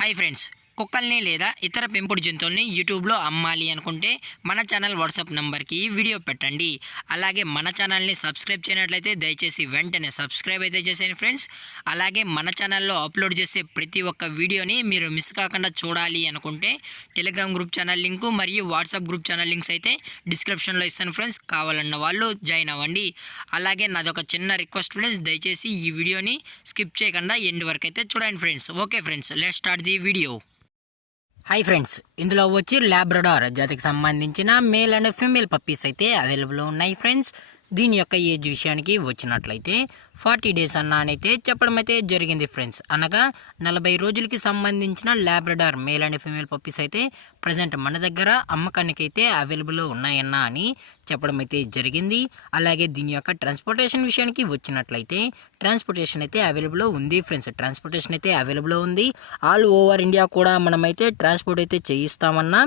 Hi friends, కుక్కల్ని లేదా ఇతర పెంపుడు జంతువుల్ని యూట్యూబ్లో అమ్మాలి అనుకుంటే మన ఛానల్ వాట్సాప్ నెంబర్కి వీడియో పెట్టండి. అలాగే మన ఛానల్ని సబ్స్క్రైబ్ చేయనట్లయితే దయచేసి వెంటనే సబ్స్క్రైబ్ అయితే చేసేయండి ఫ్రెండ్స్. అలాగే మన ఛానల్లో అప్లోడ్ చేసే ప్రతి ఒక్క వీడియోని మీరు మిస్ కాకుండా చూడాలి అనుకుంటే టెలిగ్రామ్ గ్రూప్ ఛానల్ లింకు మరియు వాట్సాప్ గ్రూప్ ఛానల్ లింక్స్ అయితే డిస్క్రిప్షన్లో ఇస్తాను ఫ్రెండ్స్. కావాలన్న వాళ్ళు జాయిన్ అవ్వండి. అలాగే నాదొక చిన్న రిక్వెస్ట్ ఫ్రెండ్స్, దయచేసి ఈ వీడియోని స్కిప్ చేయకుండా ఎండ్ వరకు అయితే చూడండి friends. Okay friends, let's start the video. Hi friends, ఇందులో వచ్చి లాబ్రడార్ జాతికి సంబంధించిన మేల్ అండ్ ఫీమేల్ పప్పీస్ అయితే అవైలబుల్ ఉన్నాయి ఫ్రెండ్స్. దీని యొక్క ఏజ్ విషయానికి వచ్చినట్లయితే 40 డేస్ అన్నానైతే చెప్పడం అయితే జరిగింది ఫ్రెండ్స్. అనగా 40 రోజులకి సంబంధించిన Labrador male and female puppies అయితే ప్రజెంట్ మన దగ్గర అమ్మకానికి అయితే అవైలబుల్ ఉన్నాయన్నా అని చెప్పడం అయితే జరిగింది. అలాగే దీని యొక్క ట్రాన్స్పోర్టేషన్ విషయానికి వచ్చినట్లయితే ట్రాన్స్పోర్టేషన్ అయితే అవైలబుల్ ఉంది ఫ్రెండ్స్. ట్రాన్స్పోర్టేషన్ అయితే అవైలబుల్ ఉంది. ఆల్ ఓవర్ ఇండియా కూడా మనమైతే ట్రాన్స్పోర్ట్ అయితే చేయిస్తామన్నా.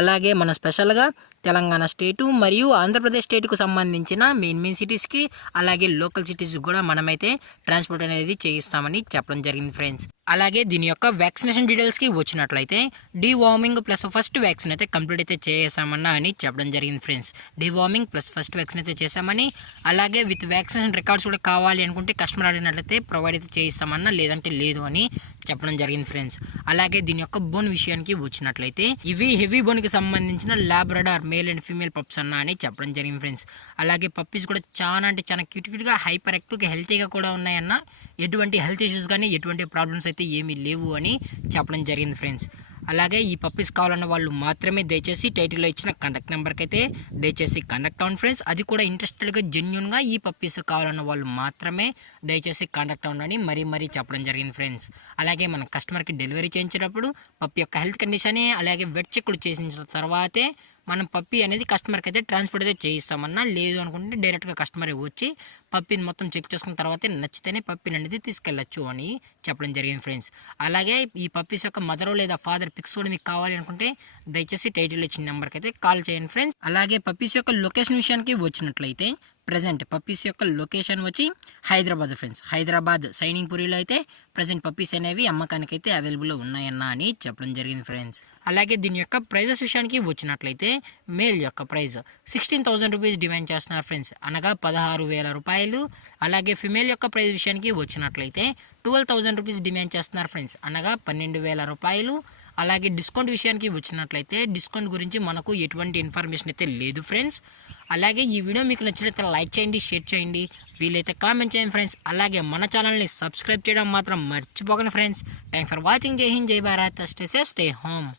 అలాగే మన స్పెషల్గా తెలంగాణ స్టేటు మరియు ఆంధ్రప్రదేశ్ స్టేట్కు సంబంధించిన మెయిన్ సిటీస్కి అలాగే లోకల్ సిటీస్ కూడా మనమైతే ట్రాన్స్పోర్ట్ అనేది చేయిస్తామని చెప్పడం జరిగింది ఫ్రెండ్స్. అలాగే దీని యొక్క వ్యాక్సినేషన్ డీటెయిల్స్కి వచ్చినట్లయితే డీవార్మింగ్ ప్లస్ ఫస్ట్ వ్యాక్సిన్ అయితే కంప్లీట్ అయితే చేసామన్నా అని చెప్పడం జరిగింది friends. Deworming plus first vaccine అయితే చేసామని, అలాగే విత్ వ్యాక్సినేషన్ రికార్డ్స్ కూడా కావాలి అనుకుంటే కస్టమర్ అడిగినట్లయితే ప్రొవైడ్ అయితే చేయిస్తామన్నా, లేదంటే లేదు అని చెప్పడం జరిగింది ఫ్రెండ్స్. అలాగే దీని యొక్క బోన్ విషయానికి వచ్చినట్లయితే ఇవి హెవీ బోన్కి సంబంధించిన Labrador male and female pups అన్నా అని చెప్పడం జరిగింది ఫ్రెండ్స్. అలాగే పప్పీస్ కూడా చాలా అంటే చాలా క్యూట్గా హైపర్ యాక్టివ్గా హెల్తీగా కూడా ఉన్నాయన్న. ఎటువంటి హెల్త్ ఇష్యూస్ కానీ ఎటువంటి ప్రాబ్లమ్స్ అయితే ఏమీ లేవు అని చెప్పడం జరిగింది ఫ్రెండ్స్. అలాగే ఈ పప్పీస్ కావాలన్న వాళ్ళు మాత్రమే దయచేసి టైటిల్లో ఇచ్చిన కాంటాక్ట్ నెంబర్కి అయితే దయచేసి కాంటాక్ట్ అవ్వండి ఫ్రెండ్స్. అది కూడా ఇంట్రెస్టెడ్గా జెన్యున్గా ఈ పప్పీస్ కావాలన్న వాళ్ళు మాత్రమే దయచేసి కాంటాక్ట్ అవ్వండి మరీ చెప్పడం జరిగింది ఫ్రెండ్స్. అలాగే మన కస్టమర్కి డెలివరీ చేయించేటప్పుడు పప్పీ యొక్క హెల్త్ కండిషన్ అలాగే వెట్ చెక్ చేసిన తర్వాతే మనం పప్పీ అనేది కస్టమర్కి అయితే ట్రాన్స్పోర్ట్ అయితే చేయిస్తామన్నా. లేదు అనుకుంటే డైరెక్ట్గా కస్టమర్ వచ్చి పప్పీని మొత్తం చెక్ చేసుకున్న తర్వాతే నచ్చితేనే పప్పీని అనేది తీసుకెళ్ళచ్చు అని చెప్పడం జరిగింది ఫ్రెండ్స్. అలాగే ఈ పప్పీస్ యొక్క మదర్ లేదా ఫాదర్ పిక్స్ కూడా మీకు కావాలి అనుకుంటే దయచేసి టైటిల్ ఇచ్చిన నెంబర్కి అయితే కాల్ చేయండి ఫ్రెండ్స్. అలాగే పప్పీస్ యొక్క లొకేషన్ విషయానికి వచ్చినట్లయితే ప్రజెంట్ పప్పీస్ యొక్క లొకేషన్ వచ్చి హైదరాబాద్ ఫ్రెండ్స్. హైదరాబాద్ సైనింగ్ పూరిలో అయితే ప్రజెంట్ పప్పీస్ అనేవి అమ్మకానికి అయితే అవైలబుల్ ఉన్నాయన్నా అని చెప్పడం జరిగింది ఫ్రెండ్స్. అలాగే దీని యొక్క ప్రైజెస్ విషయానికి వచ్చినట్లయితే మేల్ యొక్క ప్రైస్ 16,000 రూపీస్ డిమాండ్ చేస్తున్నారు ఫ్రెండ్స్, అనగా 16,000 రూపాయలు. అలాగే ఫిమేల్ యొక్క ప్రైస్ విషయానికి వచ్చినట్లయితే 12,000 రూపీస్ డిమాండ్ చేస్తున్నారు ఫ్రెండ్స్, అనగా 12,000 రూపాయలు. అలాగే డిస్కౌంట్ విషయానికి వచ్చినట్లయితే డిస్కౌంట్ గురించి మనకు ఎటువంటి ఇన్ఫర్మేషన్ అయితే లేదు ఫ్రెండ్స్. అలాగే ఈ వీడియో మీకు నచ్చినట్లయితే లైక్ చేయండి, షేర్ చేయండి, వీలైతే కామెంట్ చేయండి ఫ్రెండ్స్. అలాగే మన ఛానల్ని సబ్స్క్రైబ్ చేయడం మాత్రం మర్చిపోకండి ఫ్రెండ్స్. Thanks for watching. జై హింద్, జై Bharat, stay safe, stay home.